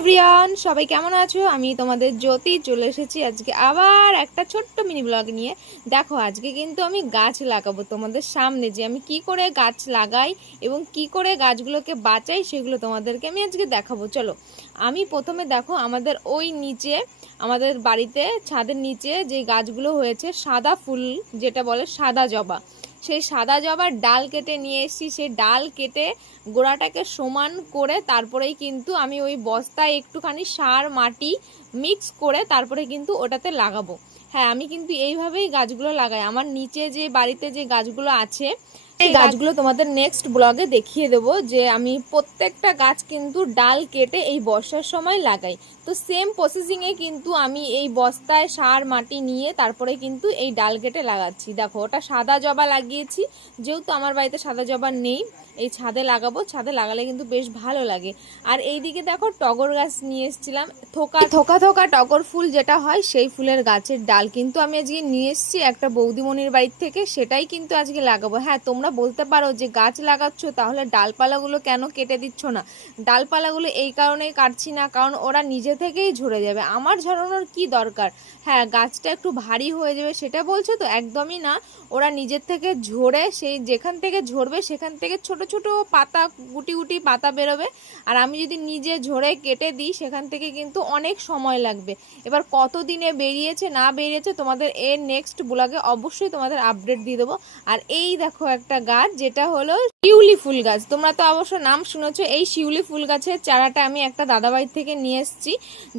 Everyone, সবাই কেমন আছো? আমি তোমাদের জ্যোতি চলে এসেছি আজকে আবার একটা ছোট্ট মিনি ব্লগ নিয়ে। দেখো, আজকে কিন্তু আমি গাছ লাগাবো তোমাদের সামনে। যে আমি কি করে গাছ লাগাই এবং কি করে গাছগুলোকে বাঁচাই সেগুলো তোমাদেরকে আমি আজকে দেখাবো। চলো, আমি প্রথমে দেখো আমাদের ওই নিচে, আমাদের বাড়িতে ছাদের নিচে যে গাছগুলো হয়েছে সাদা ফুল, যেটা বলে সাদা জবা, সেই সাদা জবার ডাল কেটে নিয়ে এসেছি। সেই ডাল কেটে গোড়াটাকে সমান করে তারপরেই কিন্তু আমি ওই বস্তায় একটুখানি সার মাটি মিক্স করে তারপরে কিন্তু ওটাতে লাগাবো। হ্যাঁ, আমি কিন্তু এইভাবেই গাছগুলো লাগাই। আমার নিচে যে বাড়িতে যে গাছগুলো আছে এই গাছগুলো তোমাদের নেক্সট ব্লগে দেখিয়ে দেবো, যে আমি প্রত্যেকটা গাছ কিন্তু ডাল কেটে এই বর্ষার সময় লাগাই। তো সেম প্রসেসিংয়ে কিন্তু আমি এই বস্তায় সার মাটি নিয়ে তারপরে কিন্তু এই ডাল কেটে লাগাচ্ছি। দেখো, ওটা সাদা জবা লাগিয়েছি, যেহেতু আমার বাড়িতে সাদা জবা নেই, এই ছাদে লাগাবো। ছাদে লাগালে কিন্তু বেশ ভালো লাগে। আর এইদিকে দেখো, টগর গাছ নিয়ে এসেছিলাম, থোকা থোকা থোকা টগর ফুল যেটা হয় সেই ফুলের গাছের ডাল কিন্তু আমি আজকে নিয়ে এসেছি একটা বৌদিমণির বাড়ির থেকে, সেটাই কিন্তু আজকে লাগাবো। হ্যাঁ, তোমরা বলতে পারো যে গাছ লাগাচ্ছ তাহলে ডালপালাগুলো কেন কেটে দিচ্ছ না? ডালপালাগুলো এই কারণেই কাটছি না, কারণ ওরা নিজে থেকেই ঝরে যাবে, আমার ঝরানোর কি দরকার? হ্যাঁ, গাছটা একটু ভারী হয়ে যাবে সেটা বলছো তো, একদমই না। ওরা নিজের থেকে ঝরে, সেই যেখান থেকে ঝরবে সেখান থেকে ছোট ছোট পাতা, গুটি গুটি পাতা বেরোবে। আর আমি যদি নিজে ঝরে কেটে দিই সেখান থেকে কিন্তু অনেক সময় লাগবে। এবার কত দিনে বেরিয়েছে না বেরিয়েছে তোমাদের এর নেক্সট ব্লগে অবশ্যই তোমাদের আপডেট দিয়ে দেবো। আর এই দেখো একটা গাছ, যেটা হলো শিউলি ফুল গাছ। তোমরা তো অবশ্য নাম শুনেছো। এই শিউলি ফুল গাছের চারাটা আমি একটা দাদাবাড়ির থেকে নিয়ে এসেছি,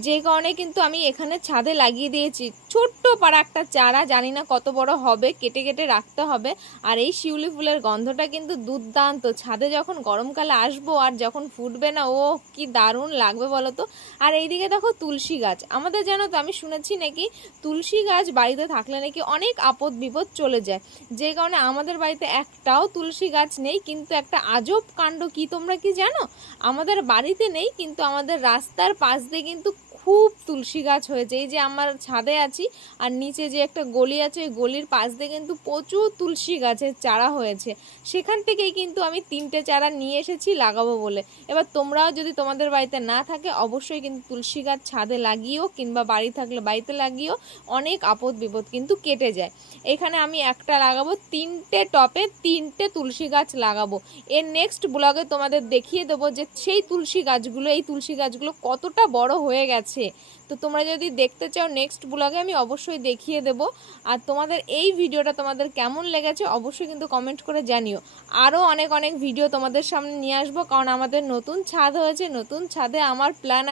যে কারণে কিন্তু আমি এখানে ছাদে লাগিয়ে দিয়েছি। ছোট্ট পাড়া একটা চারা, জানি না কত বড় হবে, কেটে কেটে রাখতে হবে। আর এই শিউলি ফুলের গন্ধটা কিন্তু দুর্দান্ত। ছাদে যখন গরমকালে আসবো আর যখন ফুটবে না, ও কি দারুণ লাগবে বলো তো। আর এইদিকে দেখো তুলসী গাছ। আমাদের জানো তো, আমি শুনেছি নাকি তুলসী গাছ বাড়িতে থাকলে নাকি অনেক আপদ বিপদ চলে যায়। যে কারণে আমাদের বাড়িতে একটাও তুলসী গাছ নেই। কিন্তু একটা আজব কাণ্ড, কি তোমরা কি জানো? আমাদের বাড়িতে নেই, কিন্তু আমাদের রাস্তার পাশ দিয়ে কিন্তু খুব তুলসী গাছ হয়েছে। এই যে আমার ছাদে আছি আর নিচে যে একটা গলি আছে, ওই গলির পাশ দিয়ে কিন্তু প্রচুর তুলসী গাছের চারা হয়েছে। সেখান থেকেই কিন্তু আমি 3টে চারা নিয়ে এসেছি লাগাবো বলে। এবার তোমরাও যদি তোমাদের বাড়িতে না থাকে অবশ্যই কিন্তু তুলসী গাছ ছাদে লাগিও, কিংবা বাড়ি থাকলে বাড়িতে লাগিও। অনেক আপদ বিপদ কিন্তু কেটে যায়। এখানে আমি একটা লাগাবো, 3টে টপে 3টে তুলসী গাছ লাগাবো। এর নেক্সট ব্লগে তোমাদের দেখিয়ে দেবো যে সেই তুলসী গাছগুলো, এই তুলসী গাছগুলো কতটা বড় হয়ে গেছে। তো তোমরা যদি দেখতে চাও নেক্সট ব্লগে আমি অবশ্যই দেখিয়ে দেব। আর তোমাদের এই ভিডিওটা তোমাদের কেমন লেগেছে অবশ্যই কিন্তু কমেন্ট করে জানিও। আরও অনেক অনেক ভিডিও তোমাদের সামনে নিয়ে আসবো, কারণ আমাদের নতুন ছাদ হয়েছে। নতুন ছাদে আমার প্ল্যান